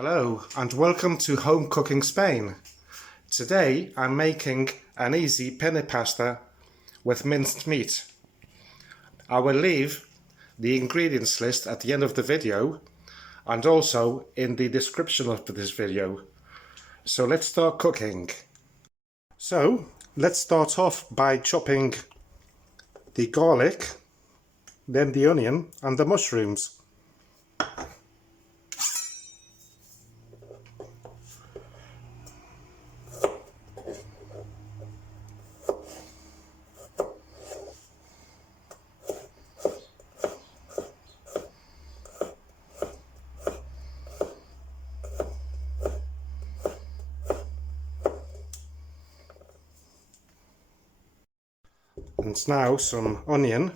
Hello and welcome to Home Cooking Spain. Today I'm making an easy penne pasta with minced meat. I will leave the ingredients list at the end of the video and also in the description of this video. So let's start cooking. So let's start off by chopping the garlic, then the onion and the mushrooms. And now some onion.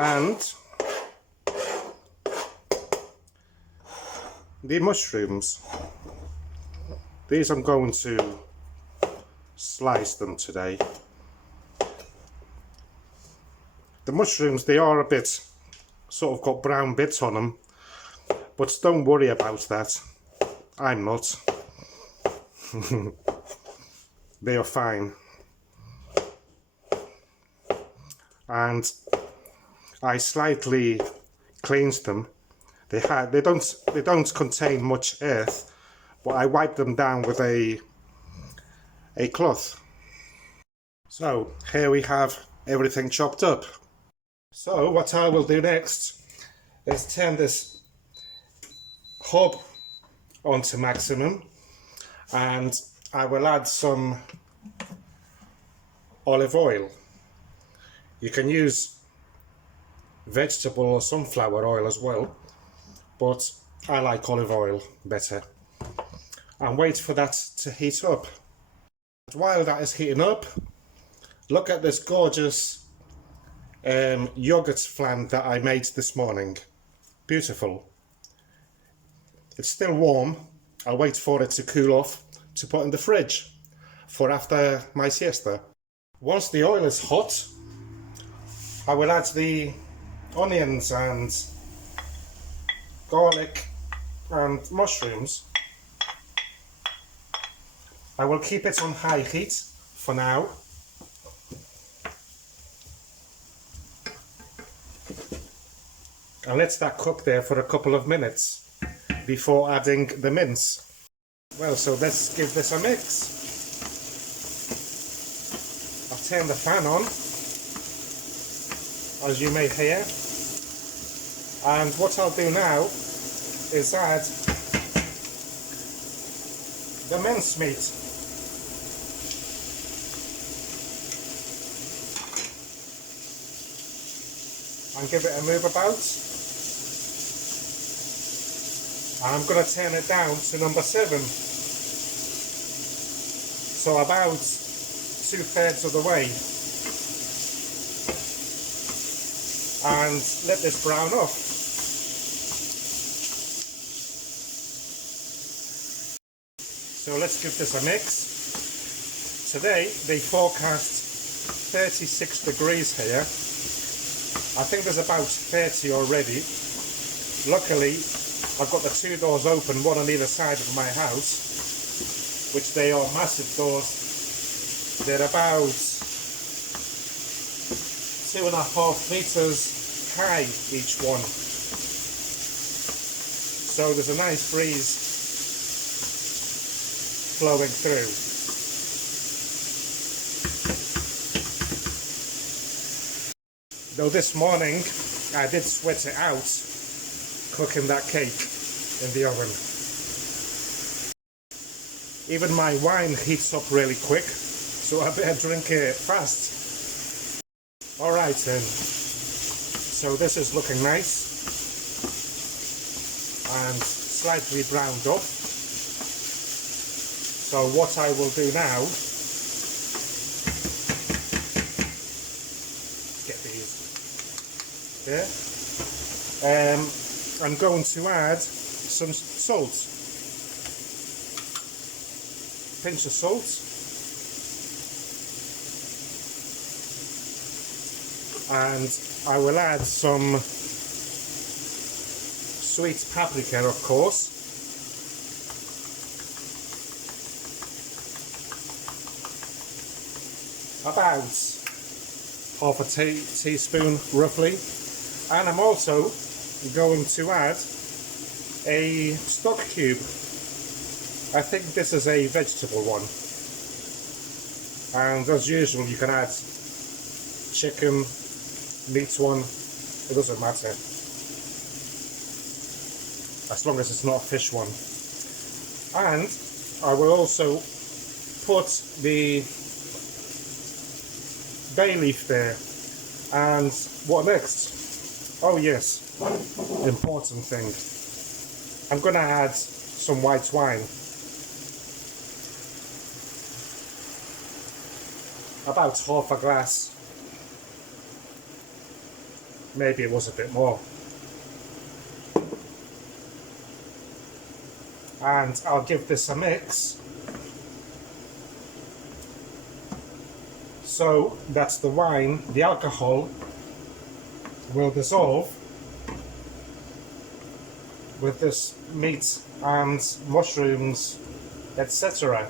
And the mushrooms. These I'm going to slice them today. The mushrooms, they are a bit sort of got brown bits on them, but don't worry about that. I'm not. They are fine. And I slightly cleansed them. They don't contain much earth, but I wiped them down with a cloth. So here we have everything chopped up. So what I will do next is turn this hob onto maximum, and I will add some olive oil. You can use vegetable or sunflower oil as well, but I like olive oil better. And wait for that to heat up. And while that is heating up, look at this gorgeous yogurt flan that I made this morning. Beautiful. It's still warm. I'll wait for it to cool off to put in the fridge for after my siesta. Once the oil is hot, I will add the onions and garlic and mushrooms. I will keep it on high heat for now. And let that cook there for a couple of minutes before adding the mince. Well, so let's give this a mix. I'll turn the fan on, as you may hear. And what I'll do now is add the minced meat. And give it a move about. And I'm going to turn it down to number 7. So about 2/3 of the way. And let this brown off. So let's give this a mix. Today they forecast 36 degrees here. I think there's about 30 already. Luckily I've got the 2 doors open, one on either side of my house, which they are massive doors. They're about 2.5 meters high, each one. So there's a nice breeze flowing through. Though this morning I did sweat it out cooking that cake in the oven. Even my wine heats up really quick, so I better drink it fast. Alright then, so this is looking nice and slightly browned up. So what I will do now, get these there, I'm going to add some salt, pinch of salt, and I will add some sweet paprika, of course, about half a teaspoon roughly, and I'm also going to add a stock cube. I think this is a vegetable one, and as usual you can add chicken, meat one, it doesn't matter, as long as it's not a fish one. And I will also put the bay leaf there. And what next? Oh yes, important thing, I'm gonna add some white wine, about half a glass, maybe it was a bit more, and I'll give this a mix so that the wine, the alcohol, will dissolve with this meat and mushrooms, etc.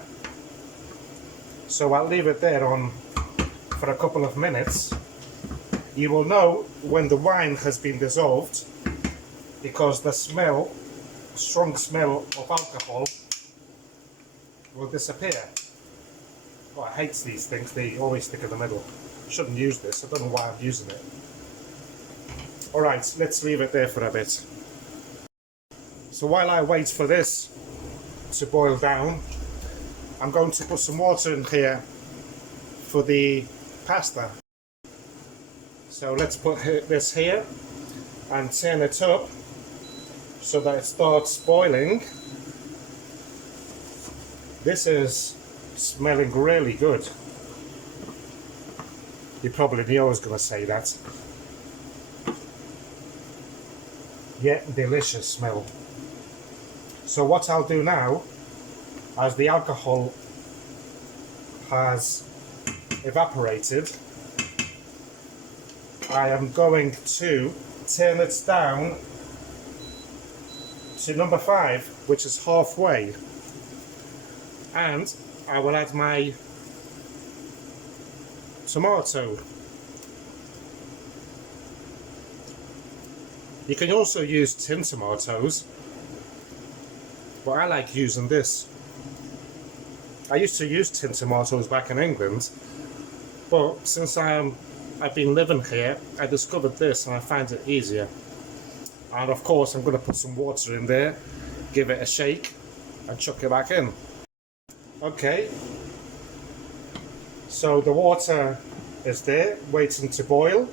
So I'll leave it there on for a couple of minutes. You will know when the wine has been dissolved because the smell, strong smell of alcohol, will disappear. Oh, I hate these things, they always stick in the middle. I shouldn't use this, I don't know why I'm using it. Alright, let's leave it there for a bit. So while I wait for this to boil down, I'm going to put some water in here for the pasta. So let's put this here and turn it up so that it starts boiling. This is smelling really good. You probably knew I was going to say that. Yeah, delicious smell. So what I'll do now, as the alcohol has evaporated, I am going to turn it down to number 5, which is halfway, and I will add my tomato. You can also use tin tomatoes, but I like using this. I used to use tin tomatoes back in England, but since I've been living here, I discovered this and I find it easier. And of course I'm going to put some water in there, give it a shake and chuck it back in. Okay, so the water is there waiting to boil.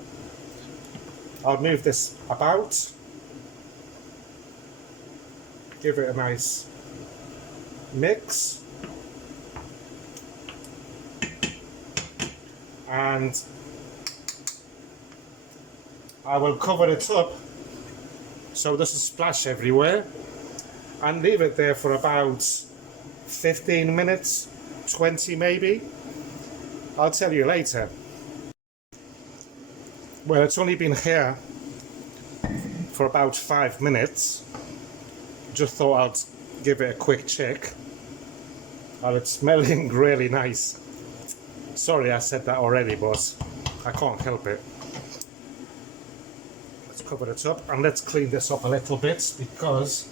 I'll move this about, give it a nice mix, and I will cover it up so it doesn't splash everywhere, and leave it there for about 15 minutes, 20 maybe. I'll tell you later. Well, it's only been here for about 5 minutes. Just thought I'd give it a quick check. And it's smelling really nice. Sorry I said that already, but I can't help it. Let's cover it up and let's clean this up a little bit, because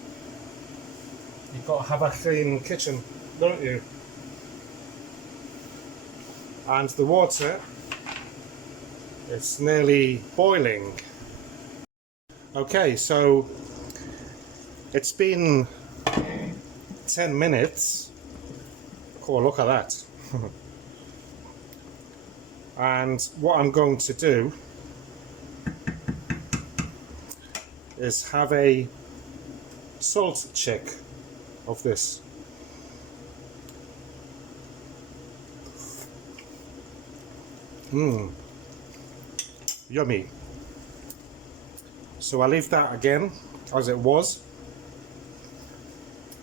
you've got to have a clean kitchen, don't you? And the water, it's nearly boiling. Okay, so it's been 10 minutes. Oh, look at that. And what I'm going to do is have a salt check of this. Yummy. So I leave that again as it was,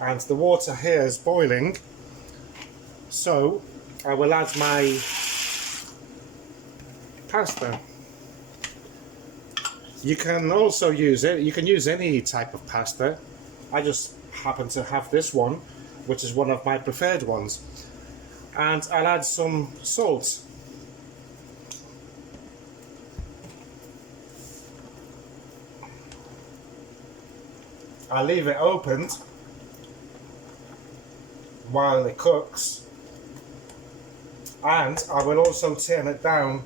and the water here is boiling, so I will add my pasta. You can also use it, you can use any type of pasta. I just happen to have this one, which is one of my preferred ones, and I'll add some salt. I'll leave it opened while it cooks, and I will also turn it down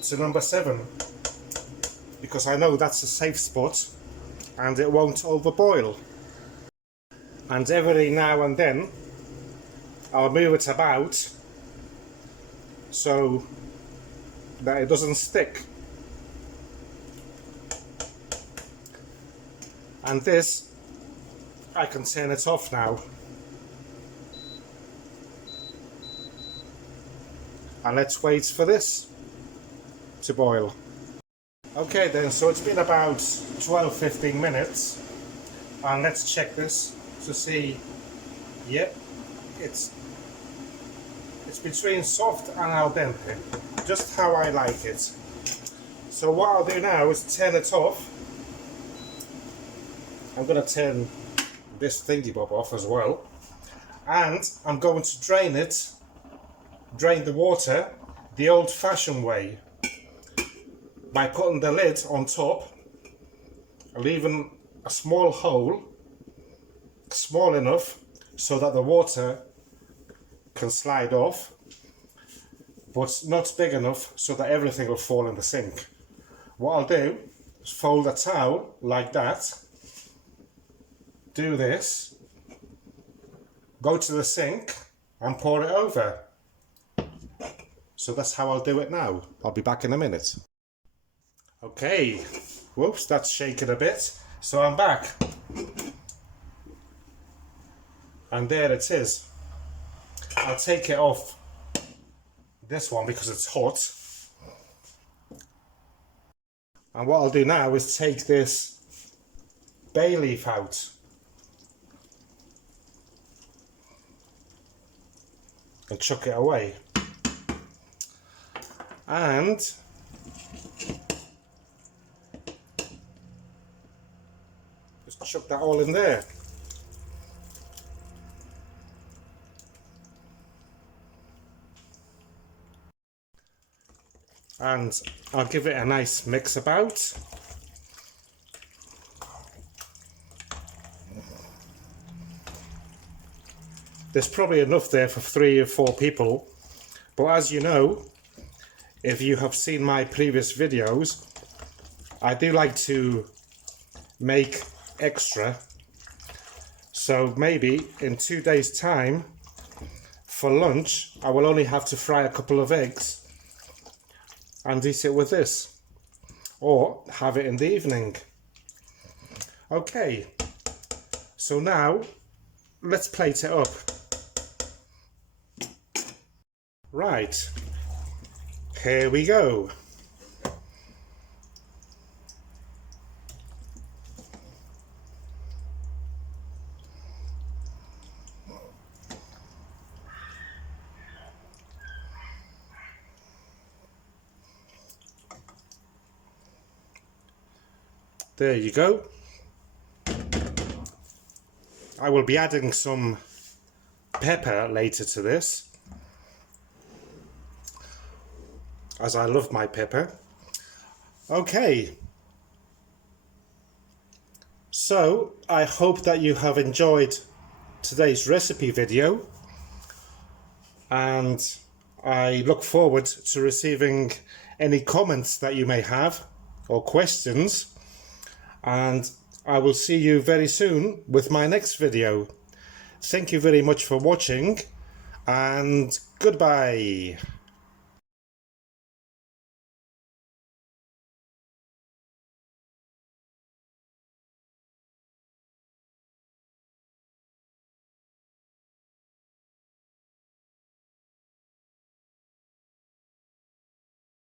to number 7 because I know that's a safe spot and it won't overboil. And every now and then I'll move it about so that it doesn't stick. And this, I can turn it off now. And let's wait for this to boil. Okay then, so it's been about 12-15 minutes, and let's check this to see. Yep, it's between soft and al dente, just how I like it. So what I'll do now is turn it off. I'm going to turn this thingy bob off as well, and I'm going to drain the water the old-fashioned way by putting the lid on top, leaving a small hole, small enough so that the water can slide off, but not big enough so that everything will fall in the sink. What I'll do is fold a towel like that, do this, go to the sink and pour it over. So that's how I'll do it now. I'll be back in a minute. Okay, whoops, that's shaking a bit. So I'm back. And there it is. I'll take it off this one because it's hot. And what I'll do now is take this bay leaf out. And chuck it away. And just chuck that all in there. And I'll give it a nice mix about. There's probably enough there for 3 or 4 people, but as you know, if you have seen my previous videos, I do like to make extra. So maybe in 2 days' time, for lunch, I will only have to fry a couple of eggs and eat it with this, or have it in the evening. Okay, so now let's plate it up. Right, here we go. There you go. I will be adding some pepper later to this, as I love my pepper. Okay, so I hope that you have enjoyed today's recipe video, and I look forward to receiving any comments that you may have or questions, and I will see you very soon with my next video. Thank you very much for watching, and goodbye.